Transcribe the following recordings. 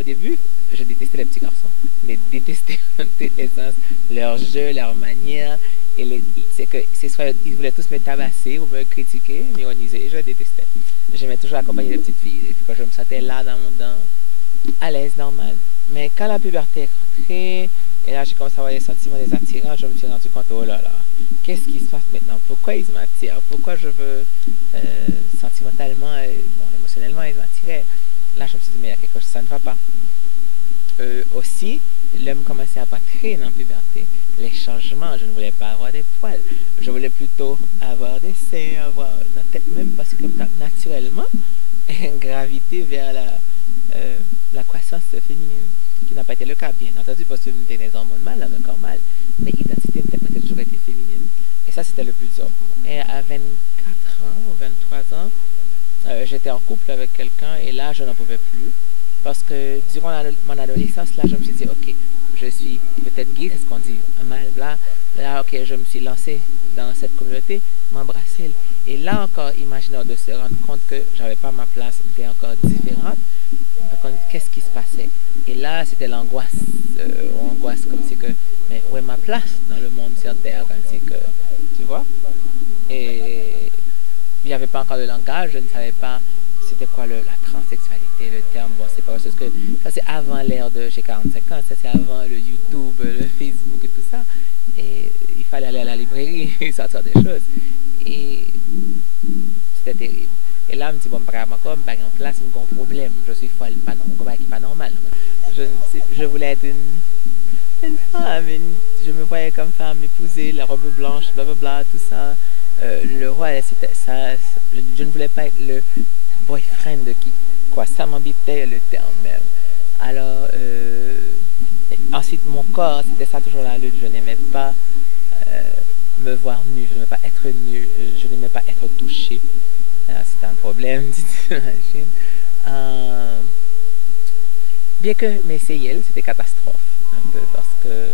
Au début, je détestais les petits garçons, mais détestais en toute essence leur jeu, leur manière. C'est que c'est soit ils voulaient tous me tabasser ou me critiquer, m'ironiser, je détestais. J'aimais toujours accompagner les petites filles. Et puis quand je me sentais là à l'aise, normal. Mais quand la puberté est rentrée, et là j'ai commencé à avoir des sentiments des attirants, je me suis rendu compte, oh là là, qu'est-ce qui se passe maintenant? Pourquoi ils m'attirent? Pourquoi je veux sentimentalement, bon, émotionnellement, ils m'attiraient? Là je me suis dit, mais il y a quelque chose, ça ne va pas. Aussi, l'homme commençait à pas très dans la puberté. Les changements, je ne voulais pas avoir des poils. Je voulais plutôt avoir des seins, avoir la tête même, parce que naturellement, gravité vers la croissance féminine, qui n'a pas été le cas, bien entendu, parce que j'étais des hormones mâles, un corps mâle, mais l'identité n'a toujours été féminine. Et ça, c'était le plus dur pour moi. Et à 24 ans ou 23 ans, j'étais en couple avec quelqu'un, et là, je n'en pouvais plus. Parce que durant mon adolescence, là, je me suis dit, ok, je suis peut-être gay, c'est ce qu'on dit, un mâle, là, ok, je me suis lancé dans cette communauté, m'embrasser. Et là encore, imaginez de se rendre compte que j'avais pas ma place, était encore différente. Par contre, qu'est-ce qui se passait? Et là, c'était l'angoisse, angoisse comme si que, mais où est ma place dans le monde sur Terre, comme si que, tu vois? Et il n'y avait pas encore de langage, je ne savais pas c'était quoi la transsexualité, le terme, bon, c'est pas parce que ça c'est avant l'ère de, j'ai 45 ans, ça c'est avant le YouTube, le Facebook et tout ça, et il fallait aller à la librairie et sortir des choses, et c'était terrible. Et là, je me dis, bon, par exemple, pas en place, il y a un problème, je suis folle, pas normal. Je voulais être une femme, je me voyais comme femme, épousée, la robe blanche, blablabla, tout ça. Le roi, c'était ça, je ne voulais pas être le boyfriend qui, quoi, ça m'habitait le terme même. Alors, ensuite, mon corps, c'était ça toujours la lutte, je n'aimais pas me voir nu, je n'aimais pas être nu, je n'aimais pas être touchée. C'était un problème, tu t'imagines. Bien que m'essayer, c'était catastrophe, un peu, parce que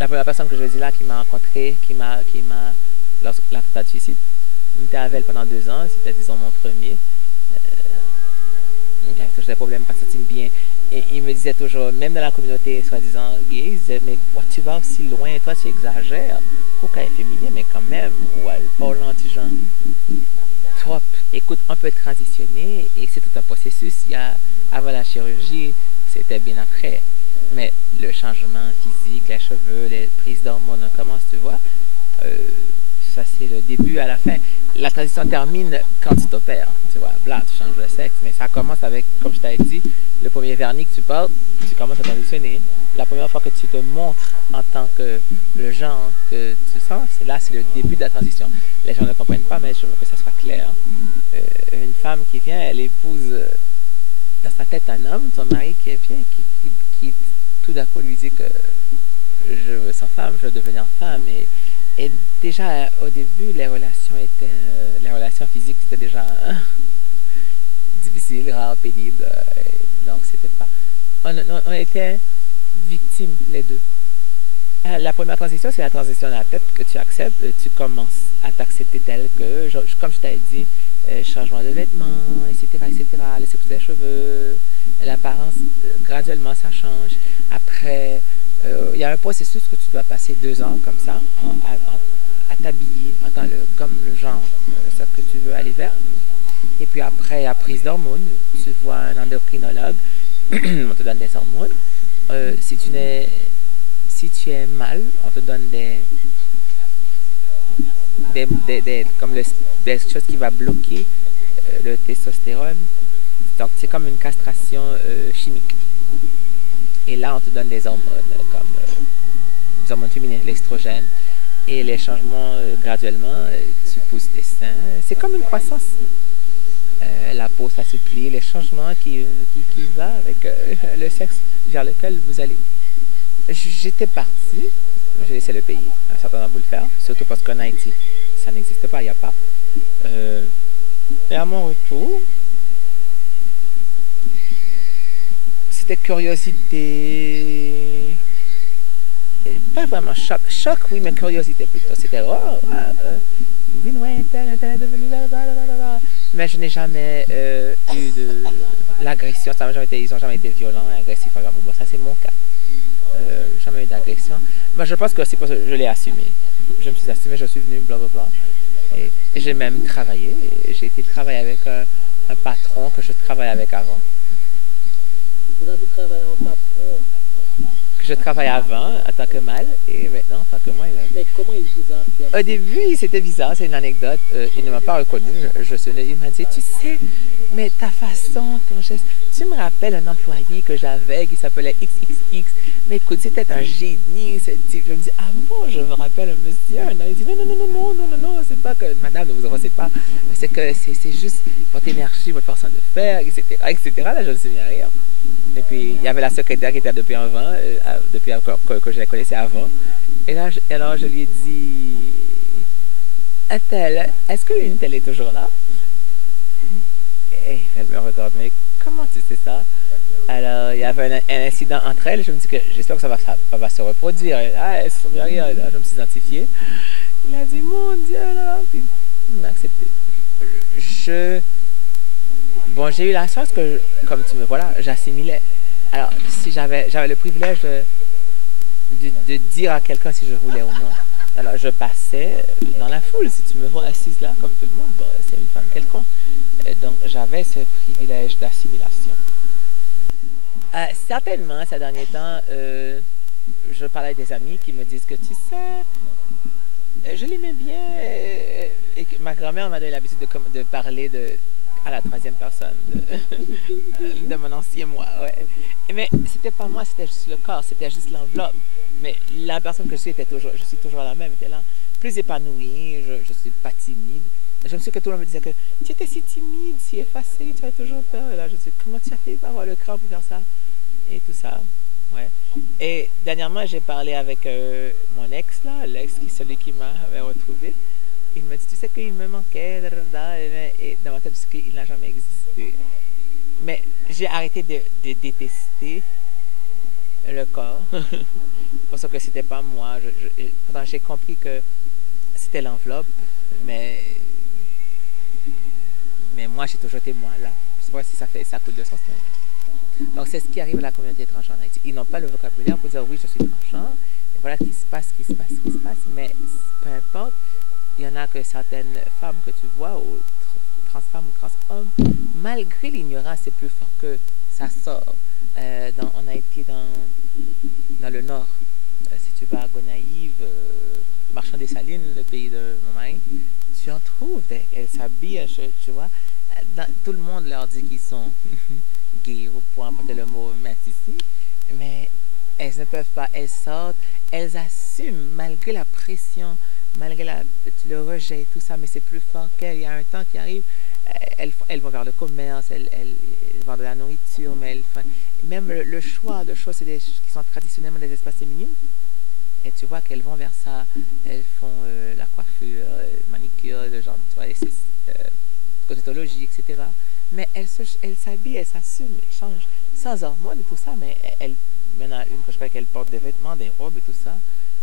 la première personne que je dis là, qui m'a rencontré, qui m'a la tentative de suicide, j'étais avec elle pendant 2 ans, c'était disons mon premier. Il avait toujours des problèmes, pas sentir bien. Et il me disait toujours, même dans la communauté soi-disant gay, il disait, mais tu vas aussi loin, toi tu exagères. Pourquoi elle est féminine, mais quand même, ou elle parle anti-genre. Trop. Écoute, on peut transitionner et c'est tout un processus. Avant la chirurgie, c'était bien après. Mais le changement physique, les cheveux, les prises d'hormones, on commence, tu vois. Ça c'est le début à la fin. La transition termine quand tu t'opères, tu vois, là tu changes de sexe, mais ça commence avec, comme je t'avais dit, le premier vernis que tu portes, tu commences à transitionner. La première fois que tu te montres en tant que le genre que tu sens, c'est le début de la transition. Les gens ne comprennent pas, mais je veux que ça soit clair. Une femme qui vient, elle épouse dans sa tête un homme, son mari qui vient, qui tout d'un coup lui dit que je veux sans femme, je veux devenir femme. Et déjà, au début, les relations physiques, c'était déjà difficile, rare, pénible. Donc, c'était pas... On était victimes, les deux. La première transition, c'est la transition de la tête que tu acceptes. Tu commences à t'accepter tel que, comme je t'avais dit, changement de vêtements, etc., laisser pousser les cheveux, l'apparence, graduellement, ça change. Après... il y a un processus que tu dois passer 2 ans comme ça, à t'habiller comme le genre, ça que tu veux aller vers. Et puis après, à prise d'hormones, tu vois un endocrinologue, on te donne des hormones. Si tu es mal, on te donne des choses qui vont bloquer le testostérone. Donc c'est comme une castration chimique. Et là, on te donne des hormones, comme les hormones féminines, l'estrogène. Et les changements, graduellement, tu pousses tes seins. C'est comme une croissance. La peau s'assouplit, les changements qui vont avec le sexe vers lequel vous allez. J'étais partie, j'ai laissé le pays, un certain nombre pour le faire, surtout parce qu'en Haïti, ça n'existe pas, il n'y a pas. Et à mon retour, c'était curiosité, pas vraiment choc, oui, mais curiosité plutôt. C'était mais je n'ai jamais eu l'agression, ils n'ont jamais été violents, agressifs envers moi. Bon, ça c'est mon cas. Jamais eu d'agression. Mais je pense que c'est parce que je l'ai assumé. Je me suis assumé, je suis venu, blablabla. Et j'ai même travaillé. J'ai été travailler avec un patron que je travaillais avec avant. Vous avez travaillé en patron? Que je travaillais avant en tant que mâle et maintenant en tant que moi. Mais comment il vous a perçu? Au début, c'était bizarre, c'est une anecdote. Il ne m'a pas reconnu. Il m'a dit, tu sais, mais ta façon, ton geste, tu me rappelles un employé que j'avais qui s'appelait XXX. Mais écoute, c'était un génie, ce type. Je me dis, ah bon, je me rappelle un monsieur. Non, il dit, non, c'est pas que, madame, ne vous avancez pas. C'est que c'est juste votre énergie, votre façon de faire, etc. Là, je me suis mis à rire. Et puis, il y avait la secrétaire qui était depuis avant, depuis que je la connaissais avant. Et là, alors, je lui ai dit, Attelle, est-ce que une telle est toujours là? Et elle me regarde, mais comment tu sais ça? Alors, il y avait un incident entre elles. Je me dis que j'espère que ça va se reproduire. Ah, elles se sont bien rire. Là, je me suis identifié. Il a dit, mon Dieu, là. Puis, il m'a accepté. Bon, j'ai eu la chance que, comme tu me vois là, j'assimilais. Alors, si j'avais le privilège de dire à quelqu'un si je voulais ou non. Alors, je passais dans la foule. Si tu me vois assise là, comme tout le monde, bon, c'est une femme quelconque. Donc, j'avais ce privilège d'assimilation. Certainement, ces derniers temps, je parlais avec des amis qui me disent que, tu sais, je l'aimais bien. Et que ma grand-mère m'a donné l'habitude de parler à la troisième personne de mon ancien moi. Ouais. Mais c'était pas moi, c'était juste le corps, c'était juste l'enveloppe. Mais la personne que je suis toujours la même, était là. Plus épanouie, je suis pas timide. Je me suis que tout le monde me disait que tu étais si timide, si effacée, tu as toujours peur. Et là, je me suis dit, comment tu as fait pour avoir le cran pour faire ça? Et tout ça. Ouais. Et dernièrement, j'ai parlé avec mon ex, là, celui qui m'avait retrouvé. Il me dit, tu sais qu'il me manquait, et dans ma tête, je sais qu'il n'a jamais existé. Mais j'ai arrêté de détester le corps. Parce que c'était pas moi. Pourtant, j'ai compris que c'était l'enveloppe, mais moi, j'ai toujours été moi là. Je sais pas si ça coule de sens. Donc, c'est ce qui arrive à la communauté transgenre en Haïti. Ils n'ont pas le vocabulaire pour dire oui, je suis transgenre. Et voilà ce qui se passe. Mais peu importe, il y en a que certaines femmes que tu vois, ou trans-femmes ou trans-hommes, malgré l'ignorance, c'est plus fort que ça sort. On a été dans le nord. Si tu vas à Gonaïves, Marchand des Salines, le pays de mon mari, tu en trouves. Elles s'habillent, tu vois. Tout le monde leur dit qu'ils sont gays, pour emprunter le mot mince ici. Mais elles ne peuvent pas. Elles sortent, elles assument malgré la pression, malgré le rejet, tout ça, mais c'est plus fort qu'elles. Il y a un temps qui arrive, elles vont vers le commerce, elles vendent de la nourriture, mais même le choix de choses, c'est des choses qui sont traditionnellement des espaces féminines. Et tu vois qu'elles vont vers ça, elles font la coiffure, manicure, le genre, tu vois, cosmétologie, etc. Mais elles s'habillent, elles s'assument, elles changent sans hormones et tout ça, mais il y en a une que je crois qu'elle porte des vêtements, des robes et tout ça,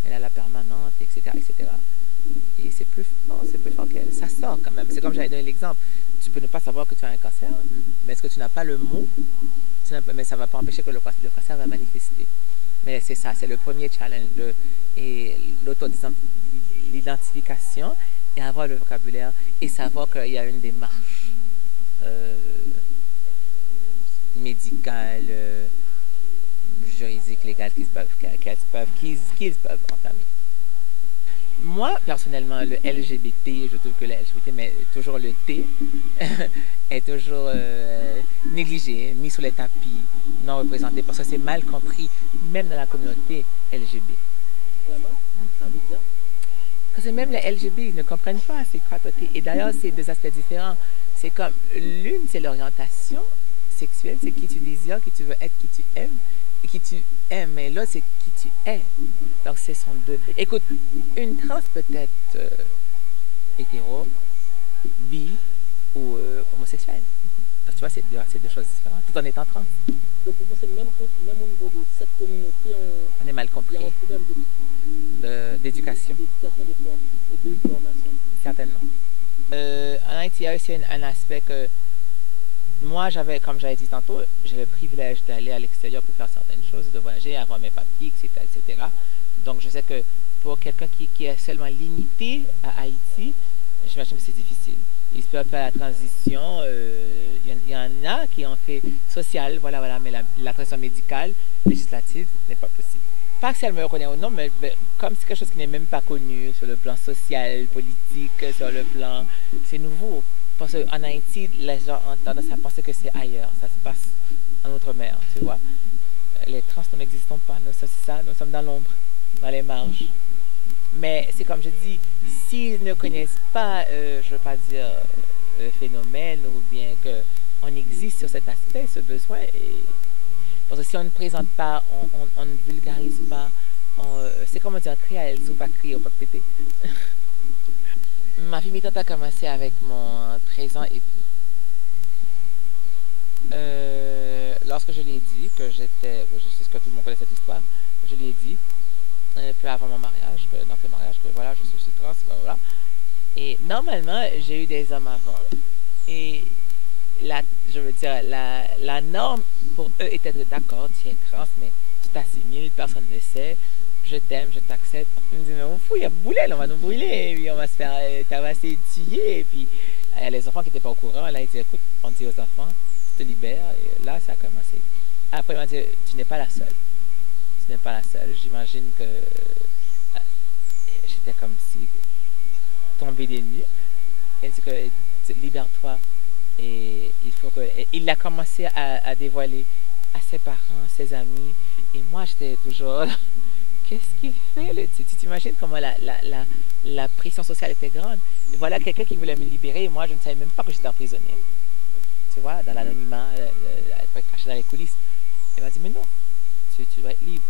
elle a la permanente, etc. Et c'est plus fort qu'elle. Ça sort quand même. C'est comme j'avais donné l'exemple. Tu peux ne pas savoir que tu as un cancer, mais est-ce que tu n'as pas le mot? Mais ça ne va pas empêcher que le cancer va manifester. Mais c'est ça, c'est le premier challenge. Et l'identification et avoir le vocabulaire et savoir qu'il y a une démarche médicale, juridique, légale qu'ils peuvent entamer. Moi, personnellement, le LGBT, je trouve que le LGBT, mais toujours le T, est toujours négligé, mis sous les tapis, non représenté, parce que c'est mal compris, même dans la communauté LGBT. Vraiment? Ça veut dire? Parce que même les LGBT, ils ne comprennent pas c'est quoi le T. Et d'ailleurs, c'est deux aspects différents. C'est comme, l'une, c'est l'orientation sexuelle, c'est qui tu désires, qui tu veux être, qui tu aimes. Et qui tu aimes, mais l'autre c'est qui tu es. Donc ce sont deux. Écoute, une trans peut être hétéro, bi ou homosexuelle. Donc, tu vois, c'est deux choses différentes, tout en étant trans. Donc vous pensez même au niveau de cette communauté, on est mal compris. Il y a un problème d'éducation. Et de formation. Certainement. En Haïti, il y a aussi un aspect que moi, comme j'avais dit tantôt, j'ai le privilège d'aller à l'extérieur pour faire certaines choses, de voyager, avoir mes papiers, etc., etc. Donc, je sais que pour quelqu'un qui est seulement limité à Haïti, j'imagine que c'est difficile. Ils peuvent faire la transition. Il y en a qui ont fait social, voilà, voilà, mais la transition médicale, législative, n'est pas possible. Pas que si elle me reconnaît ou non, mais comme c'est quelque chose qui n'est même pas connu sur le plan social, politique, sur le plan, c'est nouveau. Parce qu'en Haïti, les gens ont tendance à penser que c'est ailleurs, ça se passe en outre-mer, tu vois. Les trans, nous n'existons pas, nous sommes ça, nous sommes dans l'ombre, dans les marges. Mais c'est comme je dis, s'ils ne connaissent pas, je ne veux pas dire le phénomène ou bien qu'on existe sur cet aspect, ce besoin, parce que si on ne présente pas, on ne vulgarise pas, c'est comme on dit en créole, si on ne pas crier, on ne peut pas péter. Ma vie militante a commencé avec mon présent époux. Lorsque je lui ai dit que j'étais, je sais que tout le monde connaît cette histoire, je lui ai dit, un peu avant mon mariage, notre mariage, que voilà, je suis trans, voilà. Et normalement, j'ai eu des hommes avant. Et je veux dire, la norme pour eux était de d'accord, tu es trans, mais tu t'assimiles, personne ne le sait. Je t'aime, je t'accepte. Ils me disent, mais on fout, il y a boulet, on va nous brûler, et puis on va se faire tabasser, tuer. Et puis, il y a les enfants qui n'étaient pas au courant. Là, ils disent, écoute, on dit aux enfants, tu te libères. Et là, ça a commencé. Après, ils m'ont dit, tu n'es pas la seule. Tu n'es pas la seule. J'imagine que j'étais comme si tombée des nues. Il dit que libère-toi. Et il faut que. Et il a commencé à dévoiler à ses parents, ses amis. Et moi, j'étais toujours. Qu'est-ce qu'il fait? Tu t'imagines comment la pression sociale était grande. Et voilà quelqu'un qui voulait me libérer. Et moi, je ne savais même pas que j'étais emprisonnée. Tu vois, dans l'anonymat, caché dans les coulisses. Il m'a dit, mais non, tu dois être libre.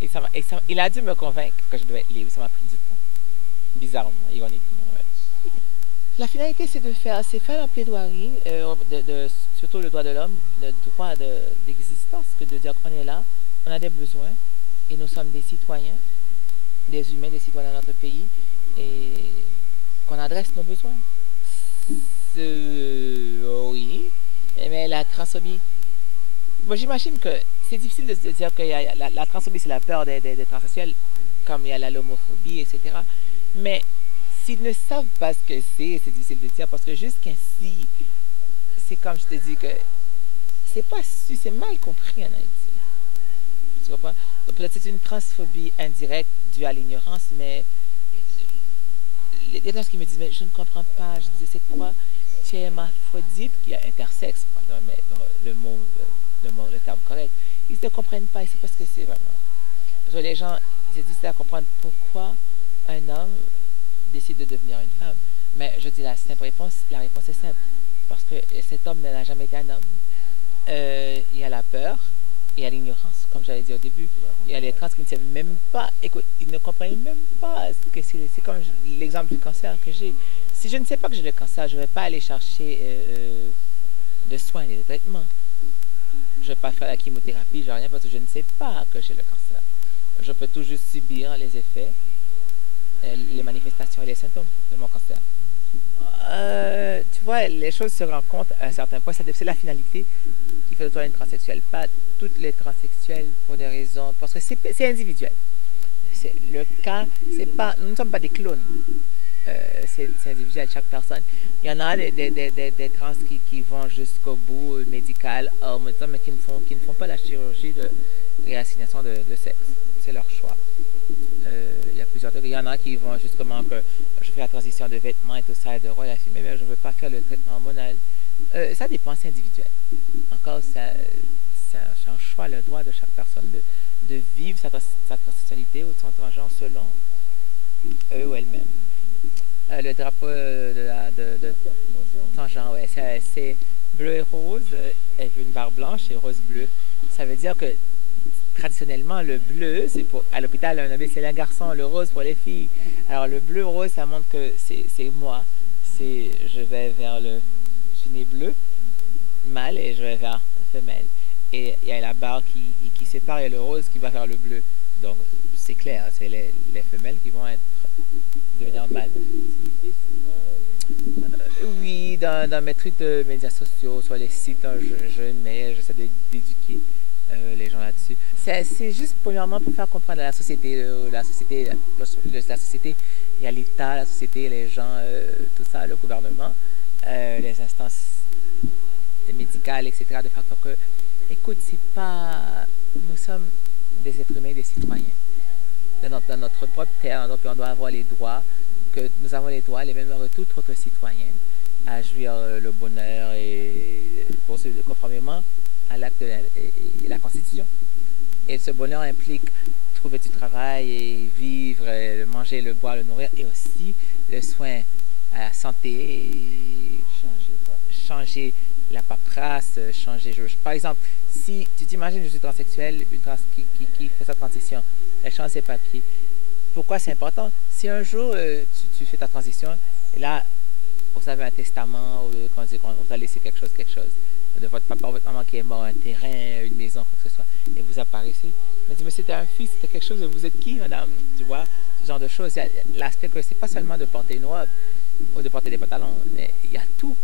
Et il a dû me convaincre que je devais être libre. Ça m'a pris du temps. Bizarrement, ironiquement. Ouais. La finalité, c'est faire la plaidoirie, surtout le droit de l'homme, le droit d'existence, que de dire qu'on est là, on a des besoins, et nous sommes des citoyens, des humains, des citoyens de notre pays, et qu'on adresse nos besoins. Oui, mais la transphobie, moi j'imagine que c'est difficile de se dire que la transphobie c'est la peur des transsexuels, comme il y a l'homophobie, etc. Mais s'ils ne savent pas ce que c'est difficile de dire, parce que jusqu'ici, c'est comme je te dis que c'est pas su, c'est mal compris en Haïti. Tu comprends? Peut-être c'est une transphobie indirecte due à l'ignorance, mais les gens qui me disent, mais je ne comprends pas, je disais, c'est quoi? Tu es hermaphrodite, qui est intersexe, pardon, mais bon, le terme correct. Ils ne comprennent pas, ils ne savent pas ce que c'est vraiment. Donc, les gens, ils disent à comprendre pourquoi un homme décide de devenir une femme. Mais je dis la réponse est simple. Parce que cet homme n'a jamais été un homme. Il y a la peur, il y a l'ignorance, comme j'avais dit au début. Il y a les trans qui ne savent même pas, écoute, ils ne comprennent même pas ce que c'est. C'est comme l'exemple du cancer que j'ai. Si je ne sais pas que j'ai le cancer, je ne vais pas aller chercher de soins et de traitements. Je ne vais pas faire la chimiothérapie, je rien, parce que je ne sais pas que j'ai le cancer. Je peux tout juste subir les effets, les manifestations et les symptômes de mon cancer. Tu vois, les choses se rencontrent à un certain point. C'est la finalité. Il faut que tu sois une transsexuelle. Pas toutes les transsexuelles pour des raisons. Parce que c'est individuel. Le cas, c'est pas. Nous ne sommes pas des clones. C'est individuel, chaque personne. Il y en a des trans qui vont jusqu'au bout médical, mais qui ne font pas la chirurgie de réassignation de sexe. C'est leur choix. Il y a plusieurs trucs. Il y en a qui vont juste comment que je fais la transition de vêtements et tout ça, et de rôle assumé, mais je ne veux pas faire le traitement hormonal. Ça dépend, c'est individuel. Encore, c'est un choix, le droit de chaque personne de vivre sa transsexualité ou son transgenre selon eux ou elles-mêmes. Le drapeau de transgenre, ouais, c'est bleu et rose, avec une barre blanche et rose-bleu. Ça veut dire que traditionnellement, le bleu, c'est pour à l'hôpital, c'est un garçon, le rose pour les filles. Alors le bleu-rose, ça montre que c'est moi. Je vais vers le gilet bleu, mâle, et je vais vers la femelle. Et il y a la barre qui sépare et le rose qui va vers le bleu. Donc c'est clair, c'est les femelles qui vont devenir mâles. Oui, dans mes trucs de médias sociaux, sur les sites, hein, je mets, j'essaie d'éduquer les gens là-dessus. C'est juste premièrement pour faire comprendre à la société, la société, il y a l'État, la société, les gens, tout ça, le gouvernement, les instances médicales, etc., de faire comprendre que, écoute, c'est pas, nous sommes des êtres humains, des citoyens. Dans notre propre terre, donc on doit avoir les droits, que nous avons les droits, les mêmes que tout autre citoyen, à jouir le bonheur et conformément à l'acte et la Constitution. Et ce bonheur implique trouver du travail et vivre, manger, le boire, le nourrir, et aussi le soin à la santé, et changer la paperasse, changer. Par exemple, si tu t'imagines je suis transsexuel, qui fait sa transition, elle change ses papiers. Pourquoi c'est important? Si un jour tu fais ta transition, et là, vous avez un testament, quand on vous a laissé quelque chose de votre papa ou votre maman qui est mort, un terrain, une maison, quoi que ce soit, et vous apparaissez. Mais mais c'était un fils, c'était quelque chose, vous êtes qui, madame? Tu vois, ce genre de choses. L'aspect que c'est pas seulement de porter une robe ou de porter des pantalons, mais il y a tout.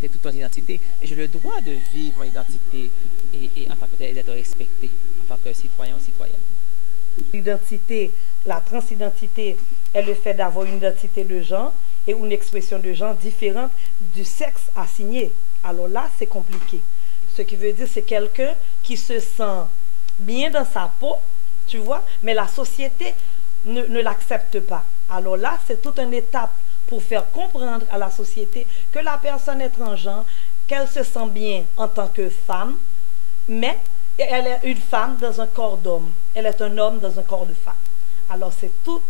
C'est toute ton identité. Et j'ai le droit de vivre mon identité et en tant que tel, d'être respecté en tant que citoyen ou citoyenne. L'identité, la transidentité est le fait d'avoir une identité de genre et une expression de genre différente du sexe assigné. Alors là, c'est compliqué. Ce qui veut dire, c'est quelqu'un qui se sent bien dans sa peau, tu vois, mais la société ne l'accepte pas. Alors là, c'est toute une étape pour faire comprendre à la société que la personne est transgenre, qu'elle se sent bien en tant que femme, mais elle est une femme dans un corps d'homme. Elle est un homme dans un corps de femme. Alors c'est tout,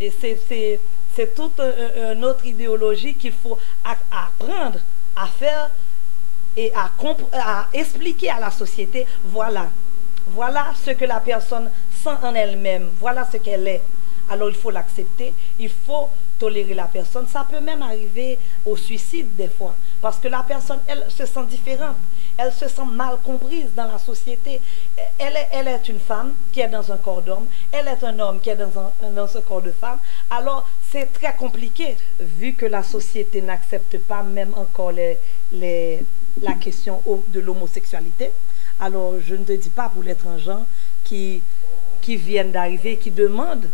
et c'est toute une autre idéologie qu'il faut apprendre à faire et à expliquer à la société. Voilà ce que la personne sent en elle-même. Voilà ce qu'elle est. Alors il faut l'accepter, il faut tolérer la personne. Ça peut même arriver au suicide des fois, parce que la personne, elle se sent différente. Elle se sent mal comprise dans la société. Elle est une femme qui est dans un corps d'homme. Elle est un homme qui est dans un corps de femme. Alors, c'est très compliqué, vu que la société n'accepte pas même encore la question de l'homosexualité. Alors, je ne te dis pas pour les transgenres qui viennent d'arriver, qui demandent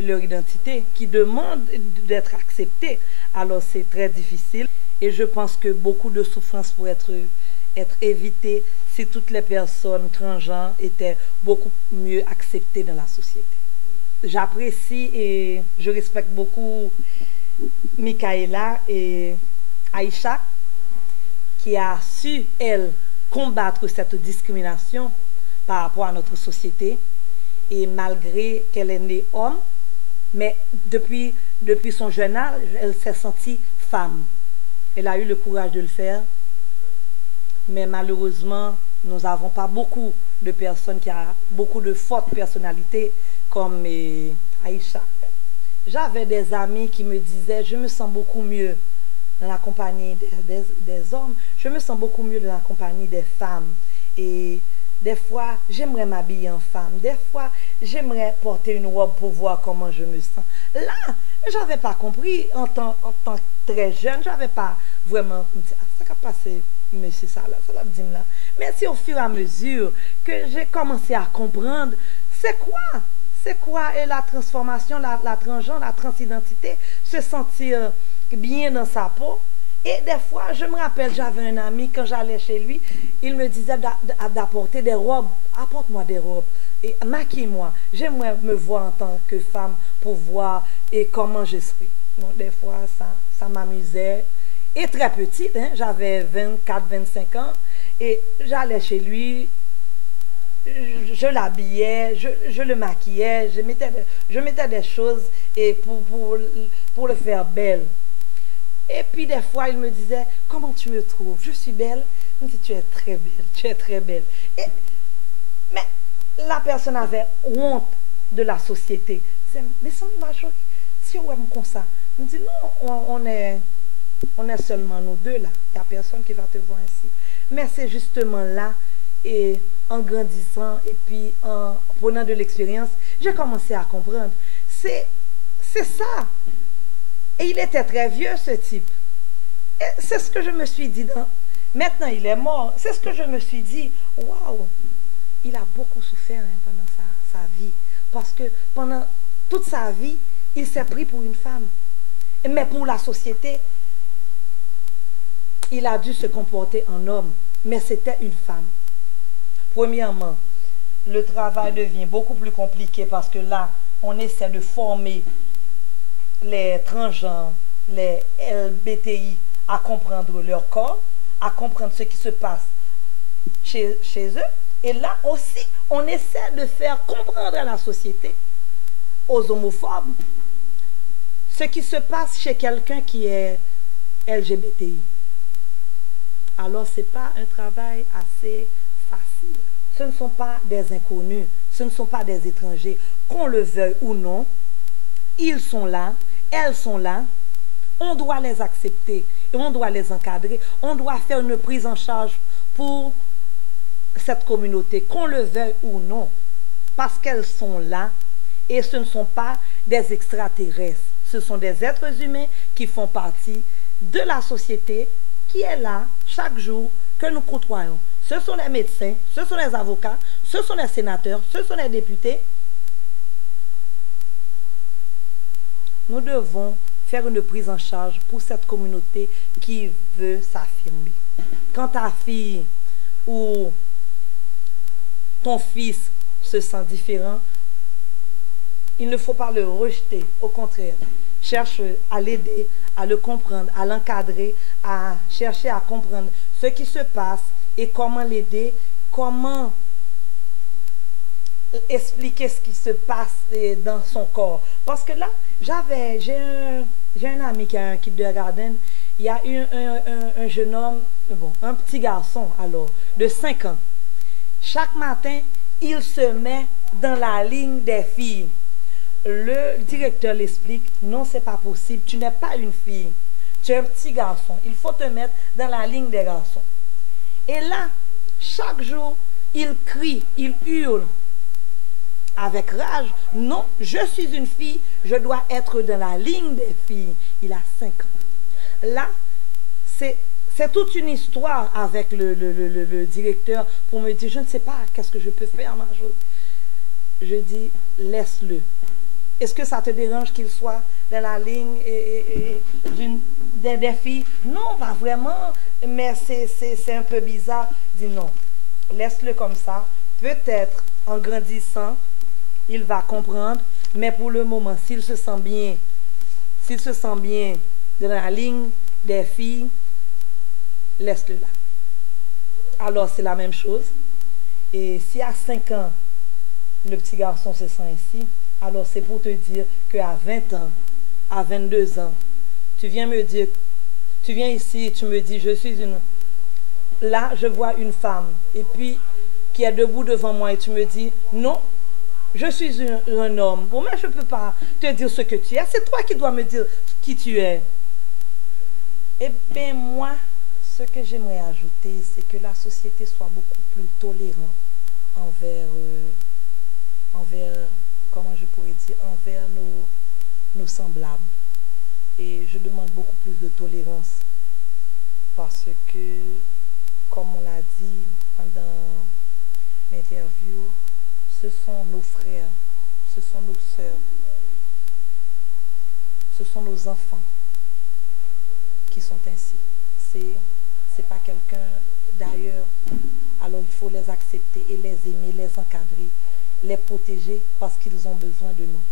leur identité, qui demandent d'être acceptés. Alors, c'est très difficile. Et je pense que beaucoup de souffrances pourraient être évitées si toutes les personnes transgenres étaient beaucoup mieux acceptées dans la société. J'apprécie et je respecte beaucoup Michaela et Aïcha, qui a su, elle, combattre cette discrimination par rapport à notre société. Et malgré qu'elle est née homme, mais depuis son jeune âge, elle s'est sentie femme. Elle a eu le courage de le faire. Mais malheureusement, nous n'avons pas beaucoup de personnes qui ont beaucoup de fortes personnalités comme Aïcha. J'avais des amis qui me disaient, je me sens beaucoup mieux dans la compagnie des hommes, je me sens beaucoup mieux dans la compagnie des femmes. Et des fois, j'aimerais m'habiller en femme, des fois, j'aimerais porter une robe pour voir comment je me sens. Là, je n'avais pas compris en tant que très jeune, je n'avais pas vraiment dit, ça va passer. Monsieur ça l'a dit là. Mais c'est au fur et à mesure que j'ai commencé à comprendre c'est quoi et la transformation, la transgenre, la transidentité, se sentir bien dans sa peau. Et des fois, je me rappelle, j'avais un ami, quand j'allais chez lui, il me disait d'apporter des robes. Apporte-moi des robes et maquille-moi. J'aimerais me voir en tant que femme pour voir et comment je serais. Bon, des fois, ça m'amusait. Et très petite, hein, j'avais 24-25 ans, et j'allais chez lui, je l'habillais, je le maquillais, je mettais des choses et pour le faire belle. Et puis des fois, il me disait, comment tu me trouves? Je suis belle? Il me dit, tu es très belle, tu es très belle. Mais la personne avait honte de la société. Mais sans majorité, si on aime comme ça, il me dit, non, on est seulement nous deux là. Il n'y a personne qui va te voir ainsi. Mais c'est justement là, et en grandissant, et puis en prenant de l'expérience, j'ai commencé à comprendre. C'est ça. Et il était très vieux, ce type. Et c'est ce que je me suis dit. Maintenant, il est mort. C'est ce que je me suis dit. Waouh, il a beaucoup souffert pendant sa vie. Parce que pendant toute sa vie, il s'est pris pour une femme. Mais pour la société, il a dû se comporter en homme. Mais c'était une femme. Premièrement, le travail devient beaucoup plus compliqué parce que là, on essaie de former les transgenres, les LBTI à comprendre leur corps, à comprendre ce qui se passe chez eux. Et là aussi, on essaie de faire comprendre à la société, aux homophobes, ce qui se passe chez quelqu'un qui est LGBTI. Alors, ce n'est pas un travail assez facile. Ce ne sont pas des inconnus, ce ne sont pas des étrangers. Qu'on le veuille ou non, ils sont là, elles sont là. On doit les accepter et on doit les encadrer. On doit faire une prise en charge pour cette communauté, qu'on le veuille ou non, parce qu'elles sont là et ce ne sont pas des extraterrestres. Ce sont des êtres humains qui font partie de la société qui est là chaque jour que nous côtoyons. Ce sont les médecins, ce sont les avocats, ce sont les sénateurs, ce sont les députés. Nous devons faire une prise en charge pour cette communauté qui veut s'affirmer. Quand ta fille ou ton fils se sent différent, il ne faut pas le rejeter. Au contraire, cherche à l'aider, à le comprendre, à l'encadrer, à chercher à comprendre ce qui se passe et comment l'aider, comment expliquer ce qui se passe dans son corps. Parce que là, j'ai un ami qui a un kindergarten, il y a eu un jeune homme, bon, un petit garçon alors, de 5 ans. Chaque matin, il se met dans la ligne des filles. Le directeur l'explique, non, c'est pas possible, tu n'es pas une fille, tu es un petit garçon, il faut te mettre dans la ligne des garçons. Et là, chaque jour, il crie, il hurle avec rage, non, je suis une fille, je dois être dans la ligne des filles. Il a 5 ans. Là, c'est toute une histoire avec le directeur pour me dire, je ne sais pas, qu'est-ce que je peux faire, Marjorie? Je dis, laisse-le. Est-ce que ça te dérange qu'il soit dans la ligne des filles? Non, pas vraiment, mais c'est un peu bizarre. Je dis non, laisse-le comme ça. Peut-être en grandissant, il va comprendre, mais pour le moment, s'il se sent bien dans la ligne des filles, laisse-le là. Alors c'est la même chose. Et si à 5 ans, le petit garçon se sent ainsi, alors c'est pour te dire qu'à 20 ans, à 22 ans, tu viens me dire, tu viens ici et tu me dis, je suis une... Là, je vois une femme, et puis qui est debout devant moi, et tu me dis, non, je suis un homme. Bon, mais je ne peux pas te dire ce que tu es. C'est toi qui dois me dire qui tu es. Eh bien, moi, ce que j'aimerais ajouter, c'est que la société soit beaucoup plus tolérante envers comment je pourrais dire, envers nos semblables. Et je demande beaucoup plus de tolérance parce que, comme on l'a dit pendant l'interview, ce sont nos frères, ce sont nos sœurs, ce sont nos enfants qui sont ainsi. C'est pas quelqu'un d'ailleurs. Alors il faut les accepter et les aimer, les encadrer, les protéger parce qu'ils ont besoin de nous.